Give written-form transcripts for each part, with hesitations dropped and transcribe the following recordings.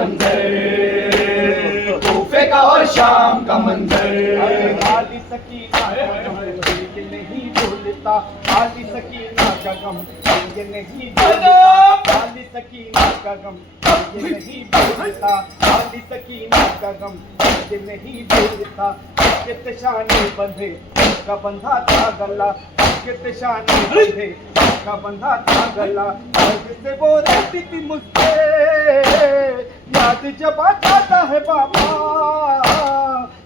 मंजर, कूफे का और शाम का मंजर। आली सकीना का गम ये नहीं भूलता, आली सकीना का गम ये नहीं भूलता, आली सकीना का गम ये नहीं भूलता, आली सकीना का गम ये नहीं भूलता। इसके तशाने बंधे का बंधा था गला, इसके तशाने बंधे का बंधा था गला। जिससे वो रहती थी मुझसे याद जब आ जाता है बाबा,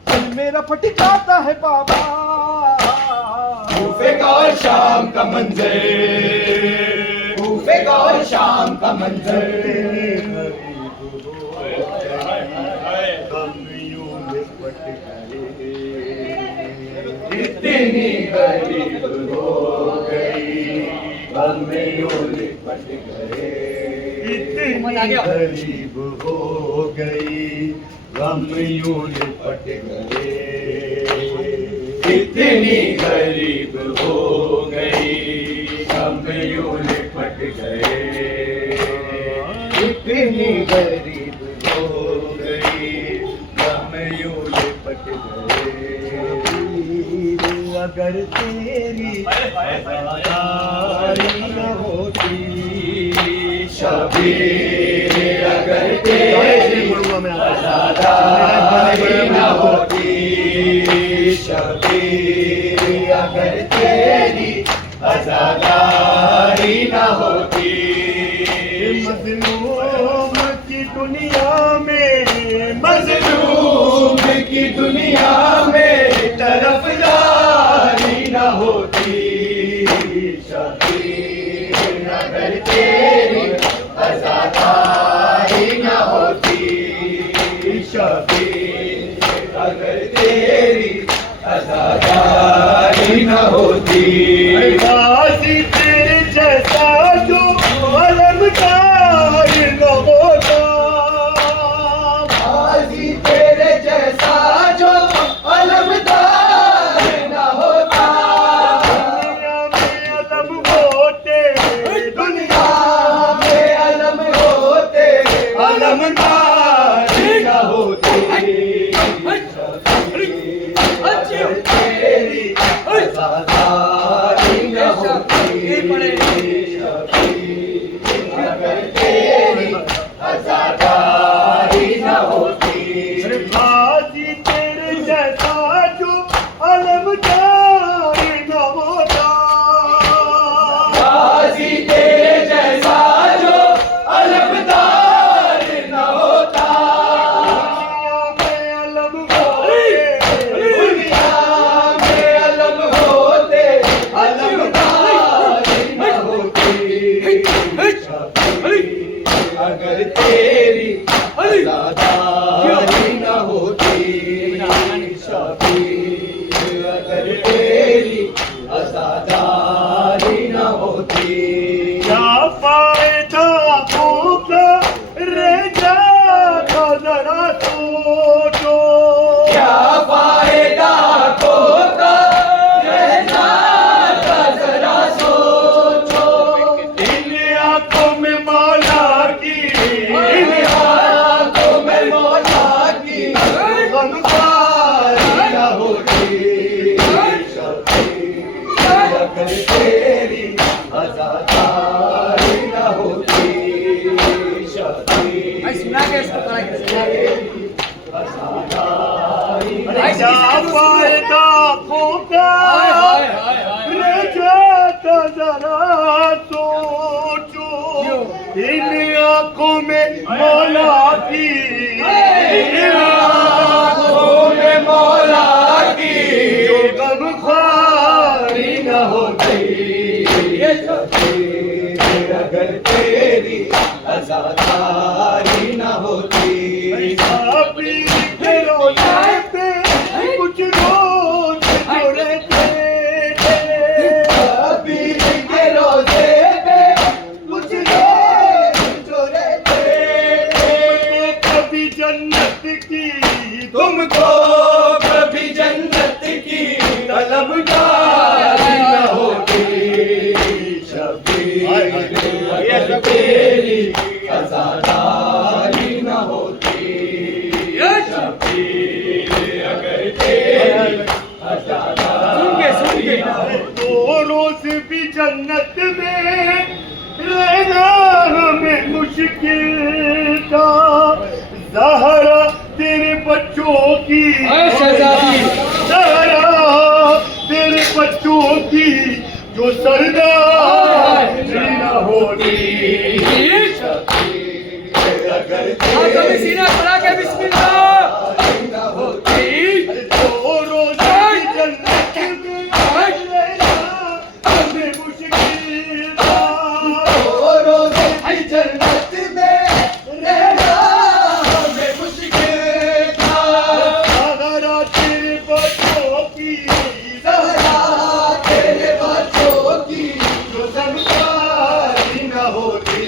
दिल मेरा फट जाता है बाबा। कूफे का और शाम का मंजर, कूफे का और शाम का मंजर। इतनी गरीब हो गई, हम यूं लिपट गए। इतनी गरीब हो गई, हम यूं लिपट गए। इतनी गरीब हो गई, हम यूं लिपट गए। इतनी गरीब हो गई, हम यूं लिपट गए। अगर तेरी वफादारी न होती, शबीर अगर तेरी वफादारी न होती, शबीर अगर तेरी आज़ादारी न होती। मज़लूम की दुनिया में, मज़लूम की दुनिया में तरफदारी न होती, शबीर अगर तेरी आज़ादारी न होती, शबीर अगर तेरी आज़ादारी न होती। गाज़ी तेरे जैसा जो अलमदार न होता, गाज़ी तेरे जैसा जो अलमदार न होता। दुनिया में अलम होते, दुनिया में अलम होते, अलमदार न होते। अगर तेरी आज़ादारी न होती, अगर तेरी आज़ादारी न होती। गाज़ी तेरे जैसा जो अलमदार न होता, गाज़ी तेरे जैसा जो अलमदार न होता। दुनिया में अलम होते, दुनिया में अलम होते, अलमदार न होती। शबीर अगर तेरी आज़ादारी न होती, शबीर अगर तेरी आज़ादारी न होती। क्या फायदा भूखा रह जाता, जरा सोचो। क्या फायदा होता रह जाता, जरा सोचो। इन आंखों में मौला की, इन आँखों में मौला की गमखारी न होती, शबीर अगर तेरी आज़ादारी न होती, शबीर आज़ादारी न क्या फायदा भूखा रह जाता, जरा सोचो। इन आंखों में मौला की, इन आँखों में मौला की जो गमखारी न होती, शबीर अगर तेरी आज़ादारी न होती। कुछ रोज जो रहते थे, शबीर के रोज़े पे कुछ रोज़ जो रहते थे। कभी जन्नत की, तुमको कभी जन्नत की तलबदारी न होती, शबीर अगर तेरी आज़ादारी न होती। भी जन्नत में रहना हमें मुश्किल था। ज़हरा तेरे बच्चों की, ज़हरा तेरे बच्चों की जो सरदार न होती। अगर कभी सीना खड़ा के बिस्मिल्लाह न होती तो रोज़ा की जन्नत में रहना हमें मुश्किल था। रोज़े की जन्नत में रहना हमें मुश्किल था। ज़हरा तेरे बच्चों की, ज़हरा तेरे बच्चों की जो सरदार न होती।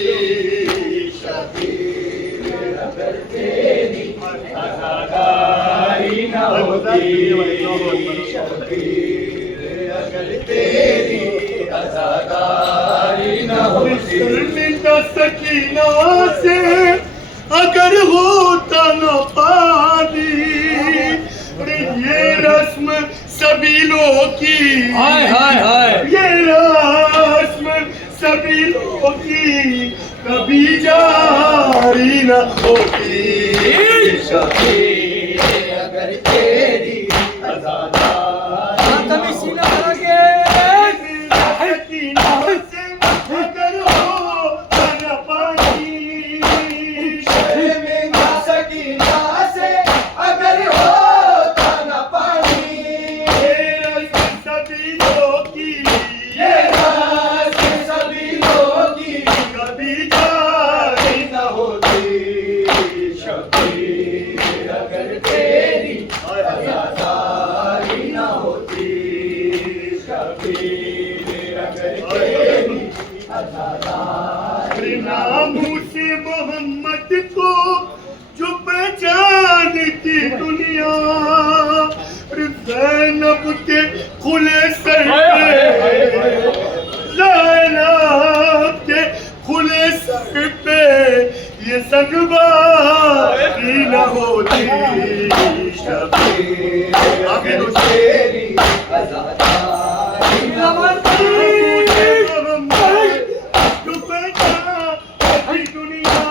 अगर तेरी आज़ादारी न होती, शबीर अगर तेरी आज़ादारी न होती। शर्मिंदा सकीना से अगर होता न पानी, ये रस्म सबीलों की, हाय हाय हाय ये रस्म सबीलों की कभी जारी न होती। शबीर अगर तेरी आज़ादारी न कभी होती। सीना खड़ा के सकीना से अगर होता न पानी, शर्मिंदा सकीना से अगर होता न पानी, ये रस्म सबीलों की, ये रात सभी लोगों की कभी जारी न होती। शबीर अगर तेरी आज़ादारी न होती, शबीर अगर तेरी आज़ादारी न नामों से मोहम्मद को जो पहचानती दुनिया, ज़ैनब के खुले सर पे, ज़ैनब के खुले सर पे ये संगवारी न होती। शबीर अगर तेरी आज़ादारी न होती। जो पहचानती दुनिया,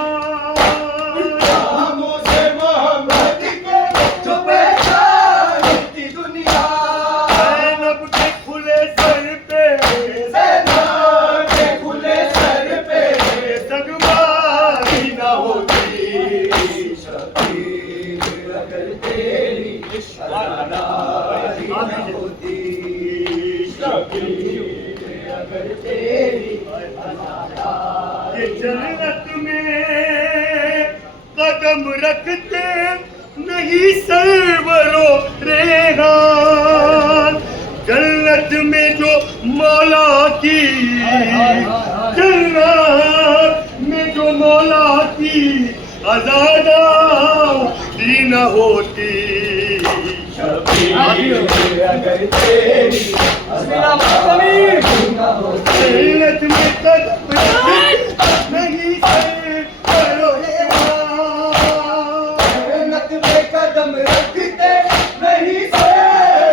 नामों से मोहम्मद के जो पहचानती दुनिया, ज़ैनब के खुले सर पे, ज़ैनब के खुले सर पे ये संगवारी न होती। शबीर अगर तेरी आज़ादारी न होती, शबीर अगर तेरी आज़ादारी ये जन्नत में कदम रखते नहीं सरवरो रेहान, जन्नत में जो मौला की, जन्नत में जो मौला की आज़ादारी न होती। शबीर अगर तेरी आज़ादारी न होती। जन्नत में कदम रखते नहीं सरवरो रेहान, जन्नत में कदम रखते नहीं से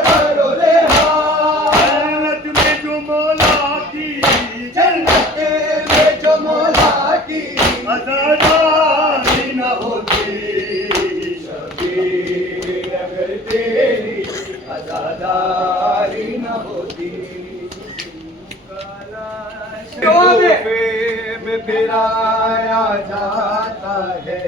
भरो रेहान। जन्नत में जो मौला की, जन्नत में जो मौला की आज़ादारी न होती। शबीर अगर तेरी आज़ादारी न होती। जवाब है। में फिराया जाता है